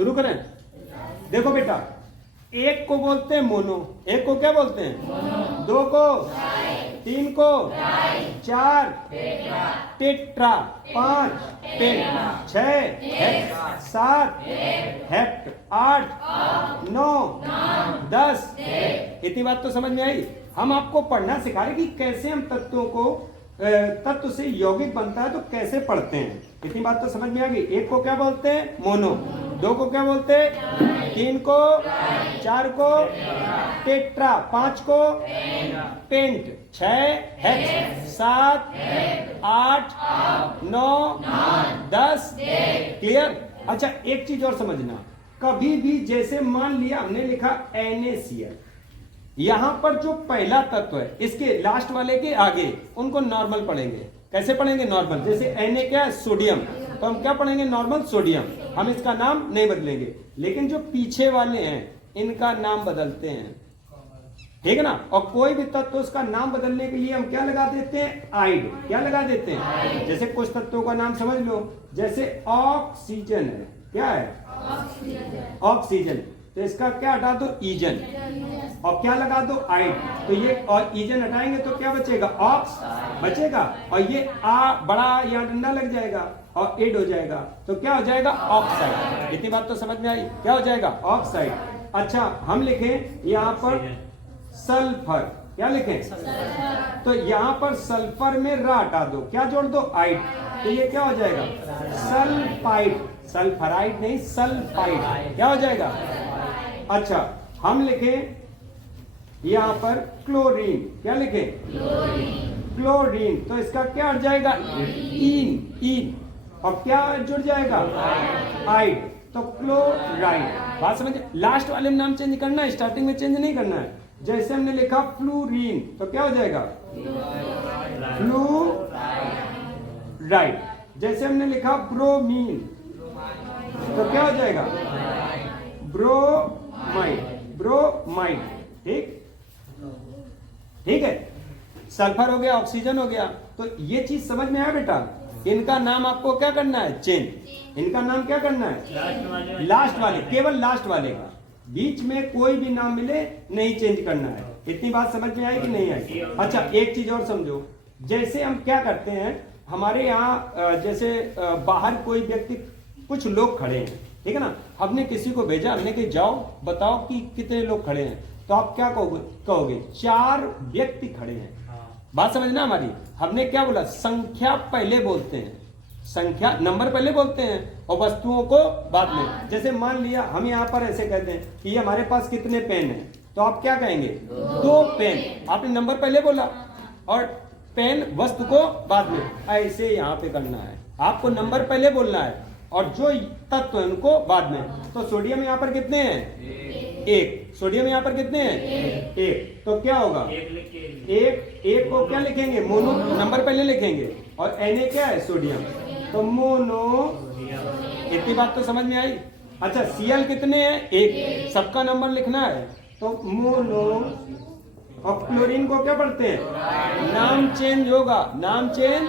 शुरू करें। देखो बेटा, एक को बोलते हैं मोनो, एक को क्या बोलते हैं मोनो, दो को तीन को चार टेट्रा, पांच टेट्रा, छह हेक्ट, सात हेक्ट, आठ नौ 10। इतनी बात तो समझ में आई। हम आपको पढ़ना सिखा रहे कि कैसे हम तत्वों को तत्व से यौगिक बनता है तो कैसे पढ़ते हैं। इतनी बात तो समझ में आ गई। एक को क्या बोलते हैं मोनो, दो को क्या बोलते हैं, तीन को, चार को टेट्रा, पांच को पेंट, छह हेक्स, सात आठ नौ 10। क्लियर। अच्छा एक चीज और समझना, कभी भी जैसे मान लिया हमने लिखा NaCl, यहां पर जो पहला तत्व है इसके लास्ट वाले के आगे उनको नॉर्मल पढ़ेंगे। कैसे पढ़ेंगे नॉर्मल? जैसे Na क्या है, सोडियम, तो हम क्या पढ़ेंगे नॉर्मल सोडियम, हम इसका नाम नहीं बदलेंगे। लेकिन जो पीछे वाले हैं इनका नाम बदलते हैं, ठीक है ना। और कोई भी तत्व उसका नाम बदलने के लिए हम क्या लगा देते हैं, आइड। क्या लगा देते हैं? जैसे कुछ तत्वों का नाम समझ लो, जैसे ऑक्सीजन है, क्या है ऑक्सीजन, तो इसका क्या हटा दो, ईजन, और क्या लगा दो, आइड। तो ये और ईजन हटाएंगे तो क्या बचेगा, ऑक्स बचेगा, और ये आ बड़ा या डंडा लग जाएगा और इड हो जाएगा, तो क्या हो जाएगा, ऑक्साइड। इतनी बात तो समझ में आई, क्या हो जाएगा, ऑक्साइड। अच्छा हम लिखें यहाँ पर सल्फर, क्या लिखें, तो यहाँ पर सल्फर में रा हटा दो, क्या जोड़ दो, आइड, तो ये क्या हो जाएगा, सल्फाइड, सल्फराइड नहीं सल्फाइड, क्या हो जाएगा। अच्छा हम लिखें यहां पर क्लोरीन, क्या लिखें, क्लोरीन, तो इसका क्या हट जाएगा, इन, इन, और क्या जुड़ जाएगा, आइड, तो क्लोराइड। बात समझे। लास्ट वाले में नाम चेंज करना है, स्टार्टिंग में चेंज नहीं करना है। जैसे हमने लिखा फ्लूरीन, तो क्या हो जाएगा, फ्लूराइड। जैसे हमने लिखा ब्रोमीन, तो क्या हो जाएगा, ब्रोमाइड, ब्रोमाइड। ठीक, ठीक है। सल्फर हो गया, ऑक्सीजन हो गया, तो ये चीज समझ में आया बेटा। इनका नाम आपको क्या करना है, चेंज। इनका नाम क्या करना है, लास्ट वाले, केवल लास्ट वाले का, बीच में कोई भी नाम मिले नहीं चेंज करना है। इतनी बात समझ में आई कि नहीं आई। अच्छा एक चीज और समझो, जैसे हम क्या करते हैं, हमारे यहाँ जैसे बाहर कोई व्यक्ति, कुछ लोग खड़े हैं, ठीक है ना, हमने किसी को भेजा, हमने कहा जाओ बताओ कि कितने लोग खड़े हैं, तो आप क्या कहोगे, 4 व्यक्ति खड़े हैं। बात समझना हमारी। हमने क्या बोला, संख्या पहले बोलते हैं, संख्या नंबर पहले बोलते हैं और वस्तुओं को बाद में। जैसे मान लिया हम यहाँ पर ऐसे कहते हैं कि हमारे पास कितने पेन हैं, तो आप क्या कहेंगे, 2 पेन, आपने नंबर पहले बोला और पेन वस्तु को बाद में। ऐसे यहाँ पे करना है, आपको नंबर पहले बोलना है और जो तत्व है उनको बाद में। तो सोडियम यहाँ पर कितने हैं, 1, सोडियम यहाँ पर कितने हैं, 1, तो क्या होगा, एक को क्या लिखेंगे, मोनो, नंबर पहले लिखेंगे, और Na क्या है, सोडियम, तो मोनो। इतनी बात तो समझ में आई। अच्छा Cl कितने हैं, 1, सबका नंबर लिखना है, तो मोनो। और क्लोरीन को क्या पढ़ते हैं, नाम चेंज होगा, नाम चेंज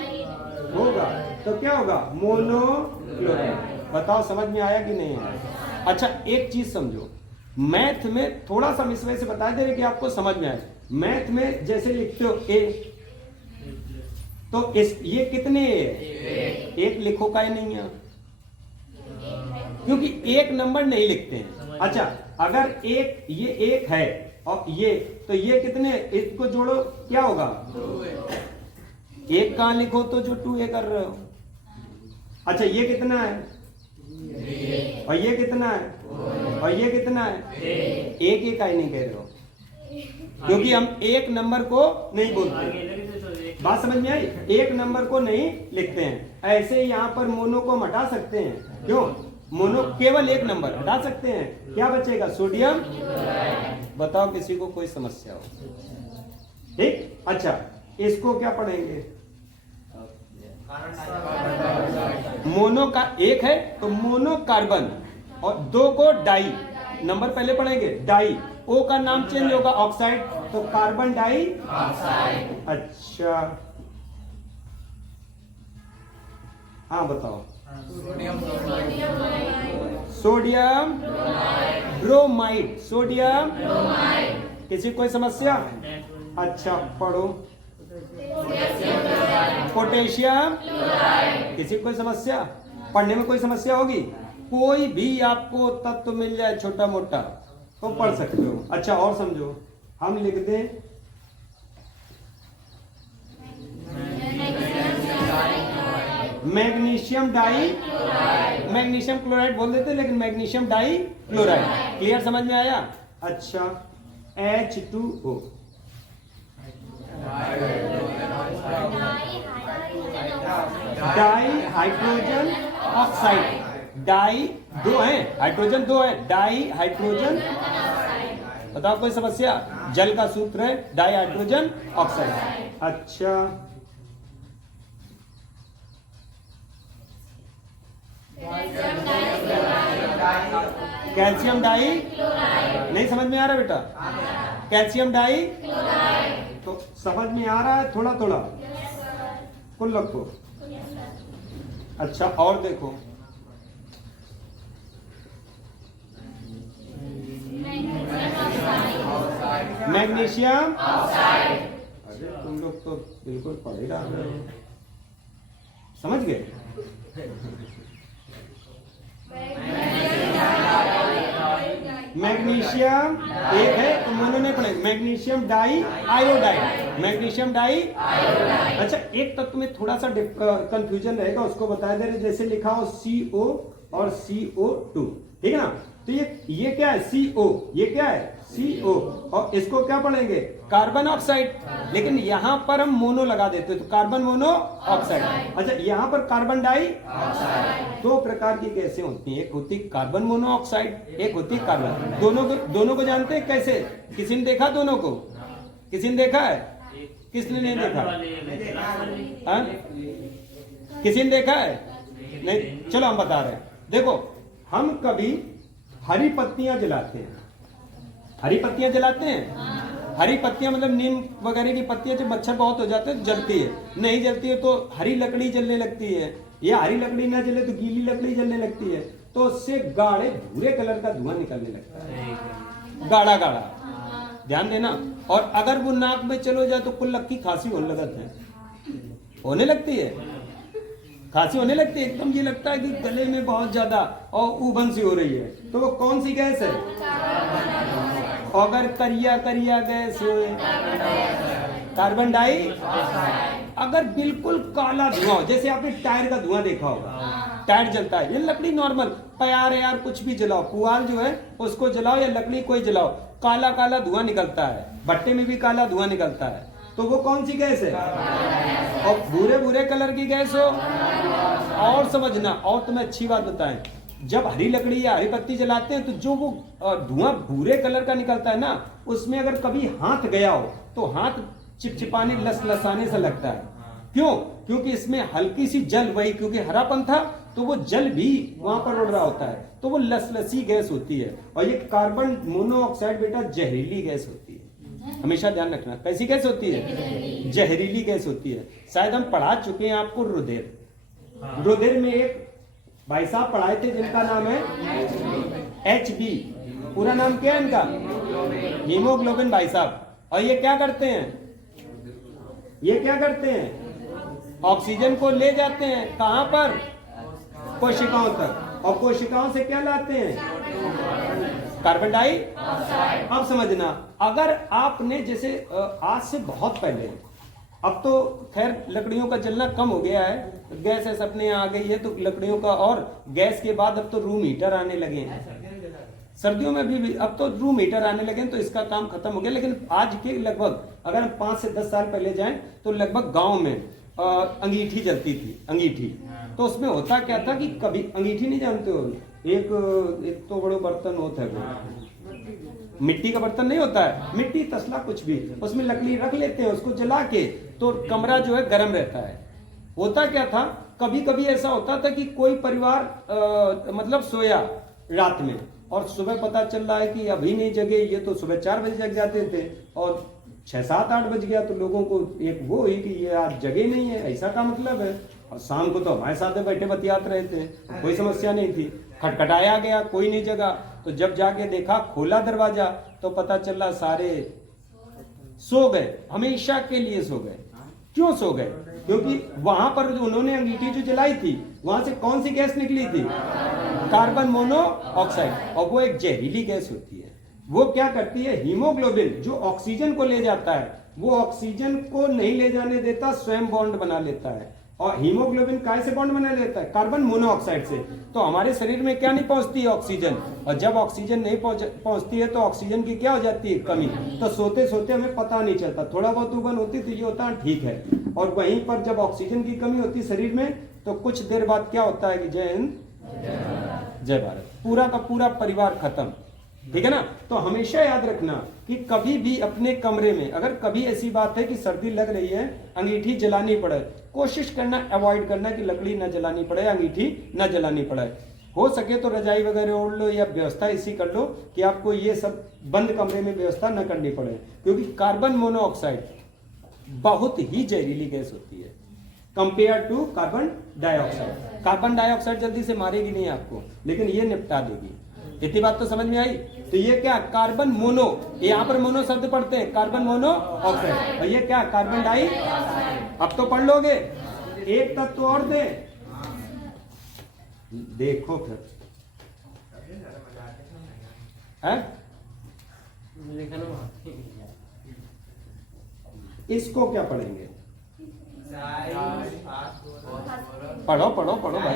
होगा, तो क्या होगा, मोनो क्लोरीन। बताओ समझ में आया कि नहीं आया। अच्छा एक चीज समझो, मैथ में थोड़ा सा इस वजह से बता दे रहे कि आपको समझ में आए। मैथ में जैसे लिखते हो A, तो इस ये कितने एक लिखो का ही नहीं है, क्योंकि एक नंबर नहीं लिखते हैं। अच्छा अगर एक, ये 1 है और ये, तो ये कितने, इसको जोड़ो क्या होगा, 1 कहां लिखो तो जो 2A कर रहे हो। अच्छा ये कितना है, और ये कितना है, और ये कितना है, एक का ही नहीं कह रहे हो, क्योंकि हम एक नंबर को नहीं बोलते। बात समझ में आई, एक नंबर को नहीं लिखते हैं। ऐसे यहाँ पर मोनो को हम हटा सकते हैं, क्यों, मोनो केवल एक नंबर हटा सकते हैं, क्या बचेगा, सोडियम। बताओ किसी को कोई समस्या हो, ठीक। अच्छा इसको क्या पढ़ेंगे, मोनो का 1 है तो मोनो कार्बन, और 2 को डाई, नंबर पहले पढ़ेंगे, डाई, O का नाम चेंज होगा, ऑक्साइड, तो कार्बन डाई ऑक्साइड। अच्छा हाँ बताओ, सोडियम ब्रोमाइड, सोडियम किसी कोई समस्या? अच्छा पढ़ो। पोटेशियम, किसी कोई समस्या? पढ़ने में कोई समस्या होगी? कोई भी आपको तत्व मिल जाए छोटा मोटा तो पढ़ सकते हो। अच्छा और समझो, हम लिख दें मैग्नीशियम डाई, मैग्नीशियम क्लोराइड बोल देते लेकिन मैग्नीशियम डाई क्लोराइड। क्लियर, समझ में आया? अच्छा H2O, di hydrogen oxide, die दो है, हाइड्रोजन दो है, डाई हाइड्रोजन। बताओ कोई समस्या? जल का सूत्र है डाई हाइड्रोजन ऑक्साइड। अच्छा कैल्शियम डाई, नहीं समझ में आ रहा बेटा? कैल्शियम डाई तो समझ में आ रहा है थोड़ा थोड़ा? कुल रखो। अच्छा और देखो, मैग्नीशियम ऑक्साइड। अरे तुम लोग तो बिल्कुल पढ़ ही रहे हो, समझ गए? मैग्नीशियम एक है तो उन्होंने पढ़े magnesium di iodide, magnesium di. अच्छा एक तत्व में थोड़ा सा कंफ्यूजन रहेगा, उसको बता दे रहे, जैसे लिखा हो CO और CO2, ठीक है ना? तो ये क्या है? CO, ये क्या है? CO, और इसको क्या पढ़ेंगे? Carbon oxide. लेकिन यहाँ पर हम मोनो लगा देते तो कार्बन मोनो ऑक्साइड। अच्छा यहाँ पर कार्बन डाई ऑक्साइड। दो प्रकार की गैसें होती हैं, एक होती कार्बन मोनो ऑक्साइड, एक होती कार्बन। दोनों को जानते हैं कैसे? किसी ने देखा दोनों को? किसी ने देखा है? किसने नहीं देखा? किसी ने देखा है? नहीं, चलो हम बता रहे हैं। देखो हम कभी हरी पत्तियां जलाते हैं, हरी पत्तियां जलाते हैं। हरी पत्तियां मतलब नीम वगैरह की पत्तियां, जब मच्छर बहुत हो जाते हैं तो जलती है, नहीं जलती है तो हरी लकड़ी जलने लगती है, या हरी लकड़ी ना जले तो गीली लकड़ी जलने लगती है, तो उससे गाढ़े भूरे कलर का धुआं निकलने लगता है, गाढ़ा गाढ़ा, ध्यान देना। और अगर वो नाक में चलो जाए तो कुल लक्की खांसी होने लगती है, होने लगती है, खांसी होने लगती है, एकदम ये लगता है कि गले में बहुत ज्यादा और उबन सी हो रही है, तो वो कौन सी गैस है? अगर करिया करिया गैस है कार्बन डाई। अगर बिल्कुल काला धुआं हो, जैसे आपने टायर का धुआं देखा होगा, टायर जलता है, ये लकड़ी नॉर्मल प्यार यार कुछ भी जलाओ, पुआल जो है उसको जलाओ या लकड़ी कोई जलाओ, काला काला धुआं निकलता है, भट्टे में भी काला धुआं निकलता है, तो वो कौन सी गैस है? और भूरे भूरे कलर की गैस हो। और समझना, और तुम्हें अच्छी बात बताएं, जब हरी लकड़ी या हरी पत्ती जलाते हैं तो जो वो धुआं भूरे कलर का निकलता है ना, उसमें अगर कभी हाथ गया हो तो हाथ चिपचिपाने लसलसाने से लगता है। क्यों? क्योंकि इसमें हल्की सी जल, वही क्योंकि हरापन था तो वो जल भी वहां पर उड़ रहा होता है, तो वो लसलसी गैस होती है। और ये कार्बन मोनोऑक्साइड बेटा जहरीली गैस होती है, हमेशा ध्यान रखना। कैसी गैस होती है? जहरीली गैस होती है। शायद हम पढ़ा चुके हैं आपको रुधिर, रुधिर में एक भाई साहब पढ़ाए थे जिनका नाम है HB, पूरा नाम क्या है इनका? हीमोग्लोबिन भाई साहब। और ये क्या करते हैं? ये क्या करते हैं? ऑक्सीजन को ले जाते हैं कहां पर? कोशिकाओं तक। और कोशिकाओं से क्या लाते हैं? Carbon di. अब समझना, अगर आपने जैसे आज से बहुत पहले, अब तो खैर लकड़ियों का जलना कम हो गया है, गैस ऐसे अपने यहाँ आ गई है, तो लकड़ियों का, और गैस के बाद अब तो रूम हीटर आने लगे हैं, सर्दियों में भी अब तो रूम हीटर आने लगे हैं, तो इसका काम खत्म हो गया। लेकिन आज के लगभग अगर हम 5 से 10 साल पहले जाएं तो लगभग गांव में अंगीठी जलती थी, अंगीठी। तो उसमें होता क्या था कि कभी अंगीठी नहीं जानते हो, एक तो बड़ो बर्तन होता है, मिट्टी का बर्तन नहीं होता है, मिट्टी तसला कुछ भी, उसमें लकड़ी रख लेते हैं, उसको जला के तो कमरा जो है गर्म रहता है। होता क्या था, कभी कभी ऐसा होता था कि कोई परिवार मतलब सोया रात में और सुबह पता चल रहा है कि अभी नहीं जगे, ये तो सुबह 4 बजे जग जाते थे, और 6, 7, 8 बज गया तो लोगों को एक वो हुई कि ये आज जगे नहीं है, ऐसा का मतलब है। और शाम को तो हमारे साथ बैठे बतियात रहे थे, कोई समस्या नहीं थी। खटखटाया गया, कोई नहीं जगा, तो जब जाके देखा, खोला दरवाजा तो पता चला सारे सो गए, हमेशा के लिए सो गए। क्यों सो गए? क्योंकि वहां पर जो उन्होंने अंगीठी जो जलाई थी, वहां से कौन सी गैस निकली थी? Carbon monoxide. और वो एक जहरीली गैस होती है। वो क्या करती है? हीमोग्लोबिन जो ऑक्सीजन को ले जाता है, वो ऑक्सीजन को नहीं ले जाने देता, स्वयं बॉन्ड बना लेता है। और हीमोग्लोबिन काय से बॉन्ड बना लेता है? कार्बन मोनोऑक्साइड से। तो हमारे शरीर में क्या नहीं पहुंचती है? ऑक्सीजन। और जब ऑक्सीजन नहीं पहुंचती है तो ऑक्सीजन की क्या हो जाती है? कमी। तो सोते सोते हमें पता नहीं चलता, थोड़ा बहुत उबन होती तो ये होता है ठीक है। और वहीं पर जब ऑक्सीजन की कमी होती शरीर में, तो कुछ देर बाद क्या होता है कि जय हिंद जय भारत, पूरा का पूरा परिवार खत्म। ठीक है ना? तो हमेशा याद रखना कि कभी भी अपने कमरे में अगर कभी ऐसी बात है कि सर्दी लग रही है, अंगीठी जलानी पड़े, कोशिश करना अवॉइड करना कि लकड़ी न जलानी पड़े, अंगीठी न जलानी पड़े। हो सके तो रजाई वगैरह ओढ़ लो या व्यवस्था ऐसी कर लो कि आपको ये सब बंद कमरे में व्यवस्था न करनी पड़े, क्योंकि कार्बन मोनोऑक्साइड बहुत ही जहरीली गैस होती है compare to carbon dioxide. Carbon dioxide जल्दी से मारेगी नहीं आपको, लेकिन ये निपटा देगी। इतनी बात तो समझ में आई? तो ये क्या? कार्बन मोनो, यहाँ पर मोनो शब्द पढ़ते हैं, कार्बन मोनो ऑक्साइड। और ये क्या? Carbon di. अब तो पढ़ लोगे। एक तत्व और दे, देखो फिर है? इसको क्या पढ़ेंगे? पढ़ो पढ़ो पढ़ो भाई।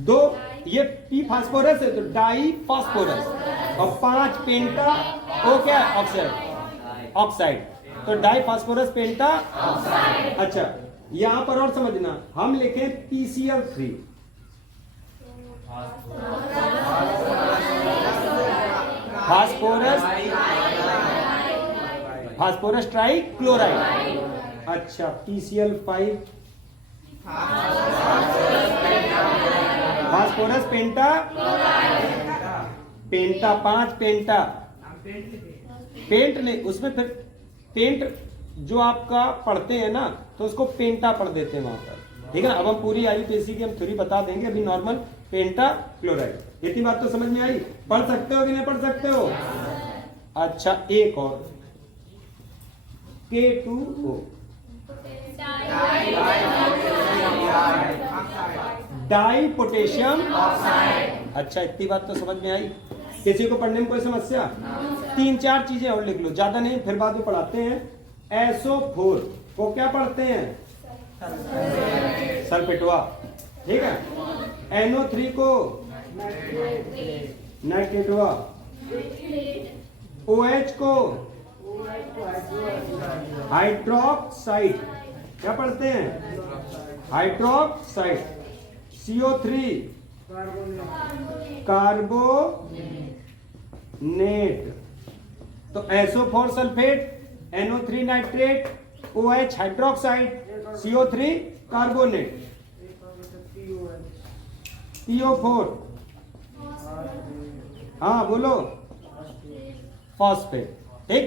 दो ये पी फास्फोरस है तो डाई फास्फोरस, और 5 पेंटा ओ क्या? ऑक्साइड। ऑक्साइड तो डाई फास्फोरस पेंटा ऑक्साइड। अच्छा, यहां पर और समझना, हम लिखें PCl3, phosphorus phosphorus try chloride. अच्छा, PCl5 फास्फोरस पेंटा पेंटा 5 पेंटा पेंट नहीं, उसमें फिर पेंट जो आपका पढ़ते हैं ना तो उसको पेंटा पढ़ देते हैं वहां पर। ठीक है ना? अब हम पूरी IUPAC की हम थ्योरी बता देंगे, अभी नॉर्मल पेंटा क्लोराइड। इतनी बात तो समझ में आई? पढ़ सकते हो कि नहीं पढ़ सकते हो? अच्छा, एक और K2O डाई पोटेशियम ऑक्साइड। अच्छा, इतनी बात तो समझ में आई? किसी को पढ़ने में कोई समस्या? 3-4 चीजें और लिख लो, ज्यादा नहीं, फिर बाद में पढ़ाते हैं। SO4 को क्या पढ़ते हैं? सल्फेटवा। ठीक है। NO3 को नाइट्रेटवा। OH को हाइड्रोक्साइड। क्या पढ़ते हैं? हाइड्रोक्साइड। CO3 carbonate. तो SO4 sulphate, NO3 nitrate, OH hydroxide, CO3 carbonate, PO4 हाँ बोलो फॉस्फेट। ठीक,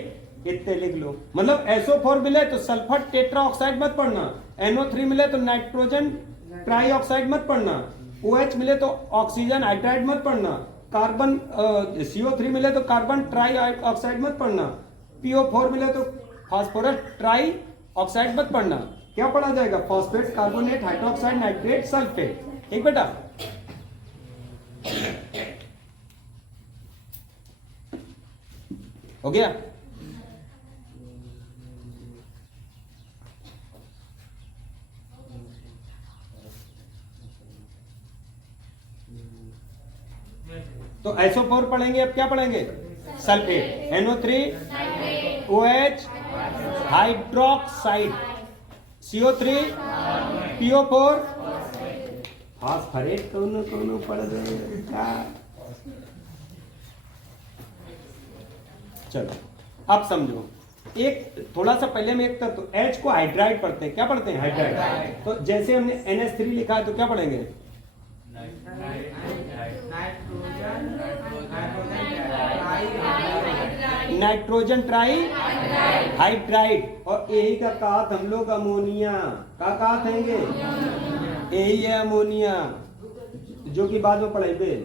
इतने लिख लो। मतलब SO4 मिले तो सल्फर टेट्रा ऑक्साइड मत पढ़ना, NO3 मिले तो नाइट्रोजन ट्राई ऑक्साइड मत पढ़ना, OH मिले तो ऑक्सीजन हाइड्राइड मत पढ़ना, कार्बन CO3 मिले तो कार्बन ट्राई ऑक्साइड मत पढ़ना, PO4 मिले तो फास्फोरस ट्राई ऑक्साइड मत पढ़ना। क्या पढ़ा जाएगा? Phosphate, carbonate, hydroxide, nitrate, sulphate. ठीक बेटा? हो गया? तो SO4 पढ़ेंगे, अब क्या पढ़ेंगे? Sulphate, NO3 OH hydroxide, CO3 PO4 फास्फोरेट। कौन पढ़ रहे हैं? चलो अब समझो, एक थोड़ा सा पहले में एक तत्व तो H को हाइड्राइड पढ़ते हैं। क्या पढ़ते हैं? हाइड्राइड। तो जैसे हमने NH3 लिखा है तो क्या पढ़ेंगे? Nitrogen try hydride. और यही का काथ हम लोग अमोनिया का काथ हैंगे। यही है अमोनिया, जो कि बाद में पढ़ेंगे।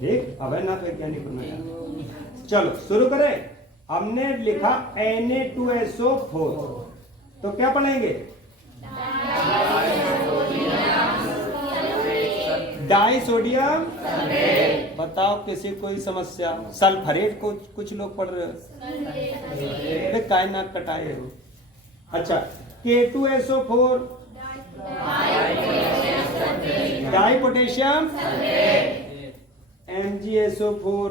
ठीक, अब है ना वैज्ञानिक बनाया। चलो शुरू करें। हमने लिखा Na2SO4, तो क्या पढ़ेंगे? Die sodium. बताओ किसी कोई समस्या? सल्फरेट को कुछ लोग पढ़ रहे हो, काय नाक कटाए हो। अच्छा, K2SO4 di potassium, MgSO4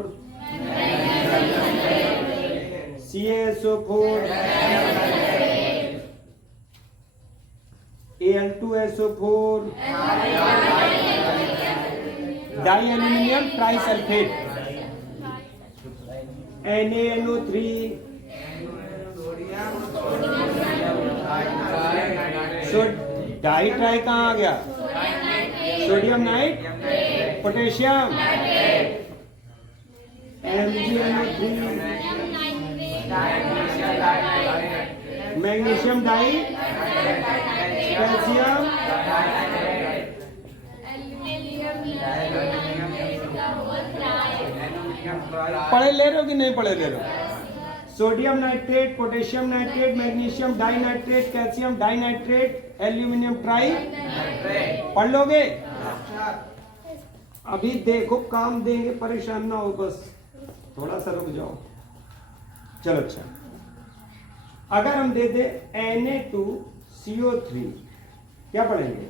CaSO4 Al2SO4 di aluminium trisulphate, NaNO3 di tri कहाँ आ गया? Sodium night potassium, MgNO3 magnesium di calcium, पढ़े ले रहे हो कि नहीं पढ़े ले रहे हो? Sodium nitrate, potassium nitrate, magnesium di nitrate, calcium di nitrate, aluminium tri पढ़ लोगे? अभी देखो काम देंगे, परेशान ना हो, बस थोड़ा सा रुक जाओ। चलो अच्छा, अगर हम दे दे Na2CO3, क्या पढ़ेंगे?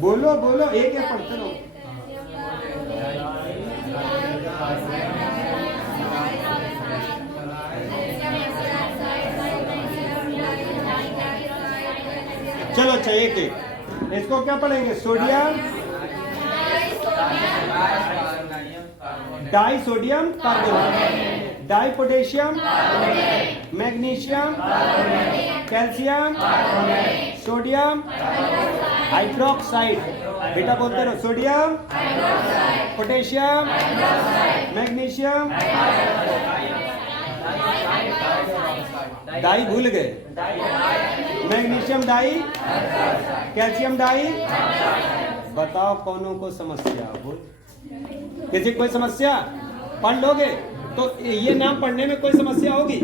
बोलो बोलो, एक एक पढ़ते रहो। चलो अच्छा, एक एक इसको क्या पढ़ेंगे? Sodium di sodium carbonate, di potassium, magnesium, calcium, sodium hydroxide. बेटा बोलते रहो, सोडियम पोटेशियम मैग्नीशियम, डाई भूल गए, मैग्नीशियम डाई, कैल्शियम डाई। बताओ कौनों को समस्या? बोल, किसी कोई समस्या? पढ़ लोगे तो ये नाम पढ़ने में कोई समस्या होगी?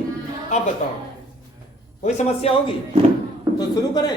अब बताओ, कोई समस्या होगी तो शुरू करें।